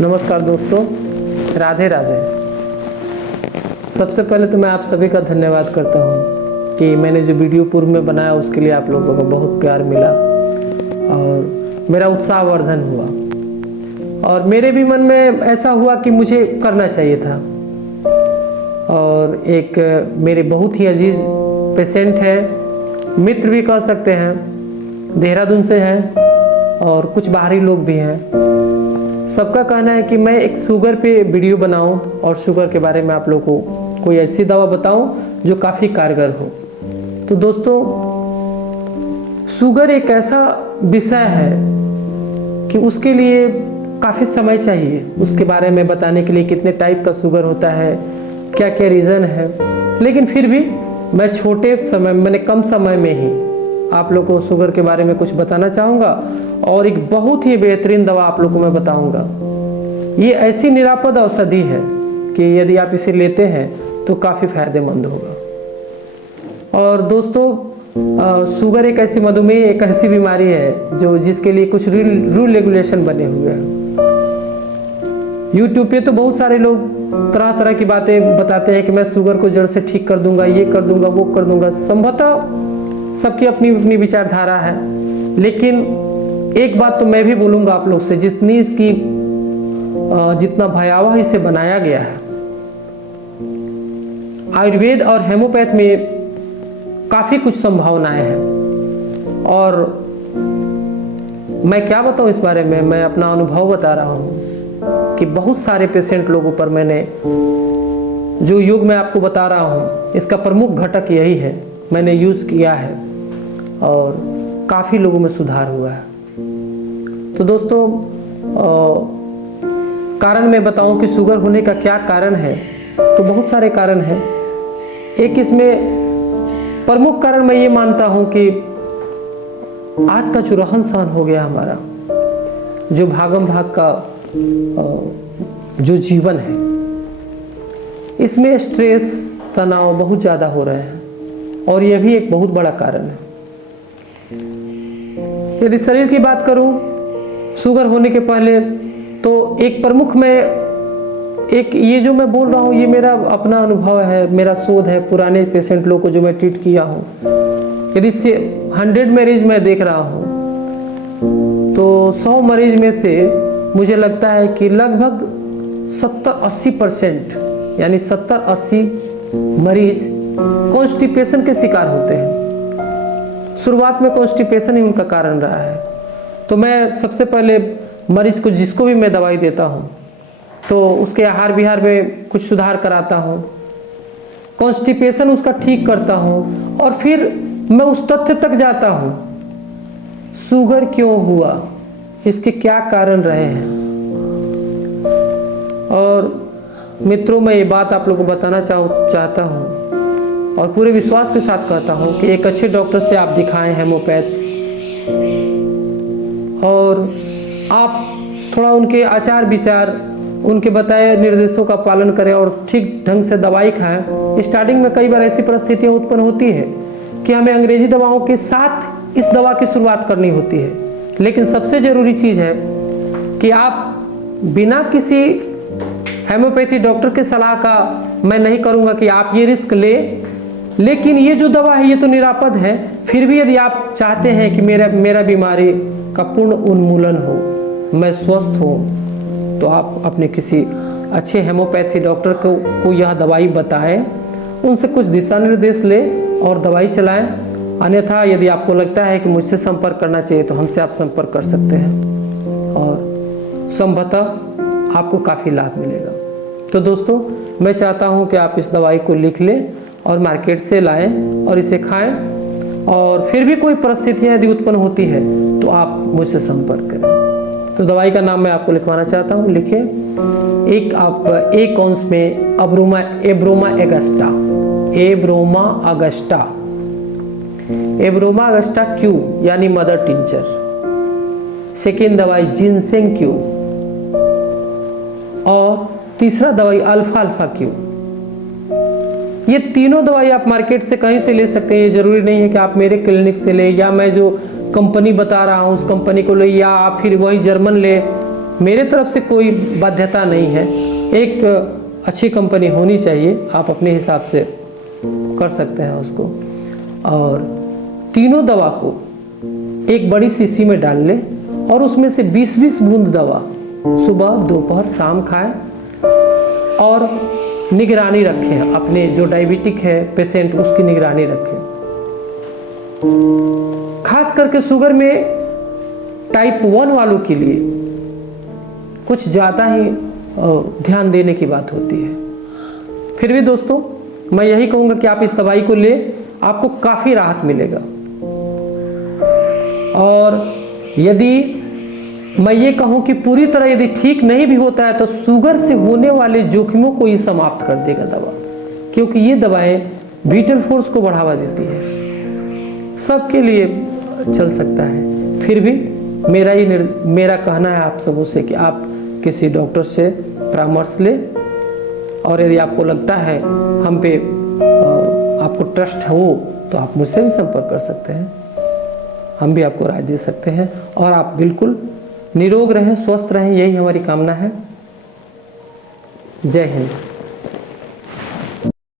नमस्कार दोस्तों, राधे राधे। सबसे पहले तो मैं आप सभी का धन्यवाद करता हूँ कि मैंने जो वीडियो पूर्व में बनाया उसके लिए आप लोगों का बहुत प्यार मिला और मेरा उत्साहवर्धन हुआ और मेरे भी मन में ऐसा हुआ कि मुझे करना चाहिए था। और एक मेरे बहुत ही अजीज पेशेंट है, मित्र भी कह सकते हैं, देहरादून से हैं और कुछ बाहरी लोग भी हैं। सबका कहना है कि मैं एक शुगर पे वीडियो बनाऊं और शुगर के बारे में आप लोगों को कोई ऐसी दवा बताऊं जो काफ़ी कारगर हो। तो दोस्तों, शुगर एक ऐसा विषय है कि उसके लिए काफ़ी समय चाहिए। उसके बारे में बताने के लिए कितने टाइप का शुगर होता है, क्या क्या रीज़न है, लेकिन फिर भी मैं छोटे समय मैंने कम समय में ही आप लोगों को शुगर के बारे में कुछ बताना चाहूँगा और एक बहुत ही बेहतरीन दवा आप लोगों को मैं बताऊँगा। ये ऐसी निरापद औषधि है कि यदि आप इसे लेते हैं तो काफ़ी फायदेमंद होगा। और दोस्तों, शुगर एक ऐसी मधुमेह एक ऐसी बीमारी है जो जिसके लिए कुछ रूल रेगुलेशन बने हुए हैं। यूट्यूब पे तो बहुत सारे लोग तरह तरह की बातें बताते हैं कि मैं शुगर को जड़ से ठीक कर दूंगा, ये कर दूंगा, वो कर दूंगा। संभवतः सबकी अपनी अपनी विचारधारा है, लेकिन एक बात तो मैं भी बोलूंगा आप लोग से, जितना भयावह इसे बनाया गया है, आयुर्वेद और हेमोपैथ में काफी कुछ संभावनाएं हैं। और मैं क्या बताऊं इस बारे में, मैं अपना अनुभव बता रहा हूं कि बहुत सारे पेशेंट लोगों पर मैंने जो योग मैं आपको बता रहा हूं, इसका प्रमुख घटक यही है, मैंने यूज किया है और काफ़ी लोगों में सुधार हुआ है। तो दोस्तों, कारण मैं बताऊं कि शुगर होने का क्या कारण है, तो बहुत सारे कारण हैं। एक इसमें प्रमुख कारण मैं ये मानता हूं कि आज का जो रहन सहन हो गया हमारा, जो भागम भाग का जो जीवन है, इसमें स्ट्रेस तनाव बहुत ज़्यादा हो रहे हैं और यह भी एक बहुत बड़ा कारण है। यदि शरीर की बात करूं शुगर होने के पहले, तो एक प्रमुख में एक ये जो मैं बोल रहा हूं ये मेरा अपना अनुभव है, मेरा शोध है, पुराने पेशेंट लोग को जो मैं ट्रीट किया हूं। यदि 100 मरीज मैं देख रहा हूं तो 100 मरीज में से मुझे लगता है कि लगभग 70-80% यानी 70-80 मरीज कॉन्स्टिपेशन के शिकार होते हैं। शुरुआत में कॉन्स्टिपेशन ही उनका कारण रहा है। तो मैं सबसे पहले मरीज को, जिसको भी मैं दवाई देता हूँ, तो उसके आहार विहार में कुछ सुधार कराता हूँ, कॉन्स्टिपेशन उसका ठीक करता हूँ और फिर मैं उस तथ्य तक जाता हूँ, शुगर क्यों हुआ, इसके क्या कारण रहे हैं। और मित्रों, मैं ये बात आप लोगों को बताना चाहता हूँ और पूरे विश्वास के साथ कहता हूं कि एक अच्छे डॉक्टर से आप दिखाएं हेमोपैथ, और आप थोड़ा उनके आचार विचार, उनके बताए निर्देशों का पालन करें और ठीक ढंग से दवाई खाएं। स्टार्टिंग में कई बार ऐसी परिस्थितियां उत्पन्न होती है कि हमें अंग्रेजी दवाओं के साथ इस दवा की शुरुआत करनी होती है, लेकिन सबसे ज़रूरी चीज़ है कि आप बिना किसी हेमोपैथी डॉक्टर के सलाह का मैं नहीं करूँगा कि आप ये रिस्क ले, लेकिन ये जो दवा है ये तो निरापद है। फिर भी यदि आप चाहते हैं कि मेरा बीमारी का पूर्ण उन्मूलन हो, मैं स्वस्थ हो, तो आप अपने किसी अच्छे हेमोपैथी डॉक्टर को यह दवाई बताएं, उनसे कुछ दिशा निर्देश लें और दवाई चलाएं। अन्यथा यदि आपको लगता है कि मुझसे संपर्क करना चाहिए तो हमसे आप संपर्क कर सकते हैं और संभवतः आपको काफ़ी लाभ मिलेगा। तो दोस्तों, मैं चाहता हूं कि आप इस दवाई को लिख लें और मार्केट से लाएं और इसे खाएं, और फिर भी कोई परिस्थितियां यदि उत्पन्न होती है तो आप मुझसे संपर्क करें। तो दवाई का नाम मैं आपको लिखवाना चाहता हूं, लिखिए। एक औंस में एब्रोमा अगस्टा क्यू यानी मदर टिंचर। सेकेंड दवाई जिनसेंग क्यू, और तीसरा दवाई अल्फा क्यू। ये तीनों दवाई आप मार्केट से कहीं से ले सकते हैं। ये जरूरी नहीं है कि आप मेरे क्लिनिक से ले, या मैं जो कंपनी बता रहा हूँ उस कंपनी को ले, या आप फिर वही जर्मन ले, मेरे तरफ से कोई बाध्यता नहीं है, एक अच्छी कंपनी होनी चाहिए, आप अपने हिसाब से कर सकते हैं उसको। और तीनों दवा को एक बड़ी शीशी में डाल लें और उसमें से 20-20 बूंद दवा सुबह दोपहर शाम खाएं और निगरानी रखें, अपने जो डायबिटिक है पेशेंट उसकी निगरानी रखें। खास करके शुगर में टाइप 1 वालों के लिए कुछ ज़्यादा ही ध्यान देने की बात होती है। फिर भी दोस्तों मैं यही कहूँगा कि आप इस दवाई को ले, आपको काफ़ी राहत मिलेगा। और यदि मैं ये कहूँ कि पूरी तरह यदि ठीक नहीं भी होता है तो शुगर से होने वाले जोखिमों को ही समाप्त कर देगा दवा, क्योंकि ये दवाएं विटल फोर्स को बढ़ावा देती है, सबके लिए चल सकता है। फिर भी मेरा कहना है आप सबों से कि आप किसी डॉक्टर से परामर्श लें और यदि आपको लगता है हम पे आपको ट्रस्ट हो तो आप मुझसे भी संपर्क कर सकते हैं, हम भी आपको राय दे सकते हैं। और आप बिल्कुल निरोग रहें, स्वस्थ रहें, यही हमारी कामना है। जय हिंद।